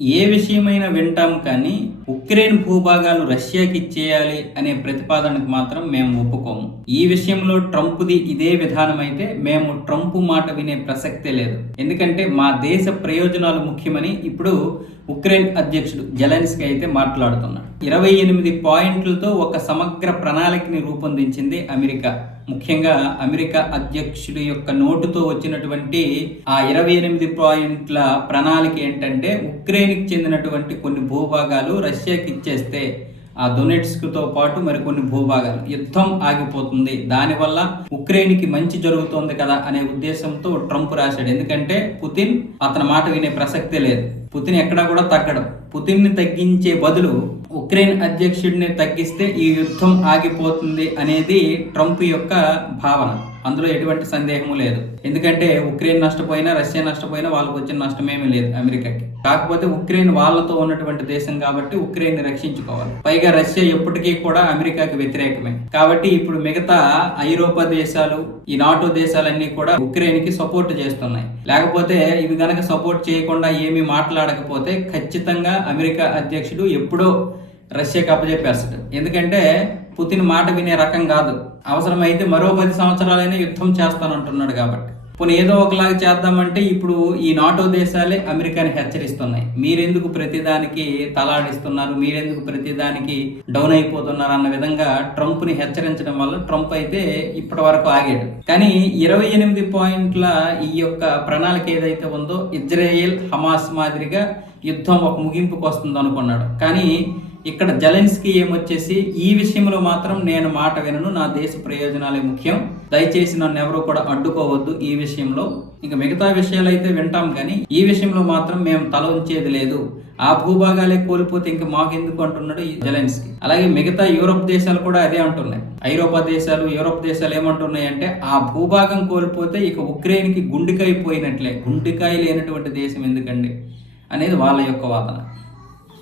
ఏ విషయమైనా వింటాం కానీ ఉక్రెయిన్ భూభాగాలు రష్యాకి ఇచ్చేయాలి అనే ప్రతిపాదనకు మాత్రం మేము ఒప్పుకోము. ఈ విషయంలో ట్రంప్ది ఇదే విధానం అయితే మేము ట్రంప్ మాట వినే ప్రసక్తే లేదు. ఎందుకంటే మా దేశ ప్రయోజనాలు ముఖ్యమని ఇప్పుడు ఉక్రెయిన్ అధ్యక్షుడు జెలెన్స్కీ అయితే మాట్లాడుతున్నాడు. ఇరవై ఎనిమిది పాయింట్లతో ఒక సమగ్ర ప్రణాళికని రూపొందించింది అమెరికా. ముఖ్యంగా అమెరికా అధ్యక్షుడి యొక్క నోటుతో వచ్చినటువంటి ఆ ఇరవై ఎనిమిది పాయింట్ల ప్రణాళిక ఏంటంటే ఉక్రెయిన్కి చెందినటువంటి కొన్ని భూభాగాలు రష్యాకి ఇచ్చేస్తే ఆ డొనెట్స్క్తో పాటు మరికొన్ని భూభాగాలు. యుద్ధం ఆగిపోతుంది. దానివల్ల ఉక్రెయిన్కి మంచి జరుగుతోంది కదా అనే ఉద్దేశంతో ట్రంప్ రాశాడు. ఎందుకంటే పుతిన్ అతని మాట వినే ప్రసక్తే లేదు. పుతిన్ ఎక్కడా కూడా తగ్గడం. పుతిన్ని తగ్గించే బదులు ఉక్రెయిన్ అధ్యక్షుడిని తగ్గిస్తే ఈ యుద్ధం ఆగిపోతుంది అనేది ట్రంప్ యొక్క భావన. అందులో ఎటువంటి సందేహము లేదు. ఎందుకంటే ఉక్రెయిన్ నష్టపోయినా రష్యా నష్టపోయినా వాళ్ళకు వచ్చిన నష్టమేమీ లేదు అమెరికాకి. కాకపోతే ఉక్రెయిన్ వాళ్ళతో ఉన్నటువంటి దేశం కాబట్టి ఉక్రెయిన్ని రక్షించుకోవాలి. పైగా రష్యా ఎప్పటికీ కూడా అమెరికాకి వ్యతిరేకమే. కాబట్టి ఇప్పుడు మిగతా ఐరోపా దేశాలు ఈ నాటో దేశాలన్నీ కూడా ఉక్రెయిన్కి సపోర్ట్ చేస్తున్నాయి. లేకపోతే ఇవి గనక సపోర్ట్ చేయకుండా ఏమీ మాట్లాడకపోతే ఖచ్చితంగా అమెరికా అధ్యక్షుడు ఎప్పుడో రష్యాకి అప్పచెప్పేస్తాడు ఎందుకంటే పుతిన్ మాట వినే రకం కాదు. అవసరమైతే మరో పది సంవత్సరాలైనా యుద్ధం చేస్తానంటున్నాడు కాబట్టి. పోనీ ఏదో ఒకలాగా చేద్దామంటే ఇప్పుడు ఈ నాటో దేశాలే అమెరికాని హెచ్చరిస్తున్నాయి. మీరెందుకు ప్రతిదానికి తలాడిస్తున్నారు? మీరెందుకు ప్రతిదానికి డౌన్ అయిపోతున్నారు అన్న విధంగా ట్రంప్ని హెచ్చరించడం వల్ల ట్రంప్ అయితే ఇప్పటి వరకు ఆగాడు. కానీ ఇరవై ఎనిమిది పాయింట్ల ఈ యొక్క ప్రణాళిక ఏదైతే ఉందో ఇజ్రాయేల్ హమాస్ మాదిరిగా యుద్ధం ఒక ముగింపుకు వస్తుంది అనుకున్నాడు కానీ ఇక్కడ జలెన్స్కి ఏమొచ్చేసి ఈ విషయంలో మాత్రం నేను మాట వినను నా దేశ ప్రయోజనాలే ముఖ్యం. దయచేసి నన్ను ఎవరు కూడా అడ్డుకోవద్దు ఈ విషయంలో. ఇంకా మిగతా విషయాలు అయితే వింటాం కానీ ఈ విషయంలో మాత్రం మేము తల ఉంచేది లేదు. ఆ భూభాగాలే కోల్పోతే ఇంకా మాకెందుకు అంటున్నాడు ఈ అలాగే మిగతా యూరోప్ దేశాలు కూడా అదే అంటున్నాయి. ఐరోపా దేశాలు యూరోప్ దేశాలు ఏమంటున్నాయి అంటే ఆ భూభాగం కోల్పోతే ఇక ఉక్రెయిన్కి గుండెకాయ పోయినట్లే. గుండెకాయ లేనటువంటి దేశం ఎందుకండి? అనేది వాళ్ళ యొక్క వాదన.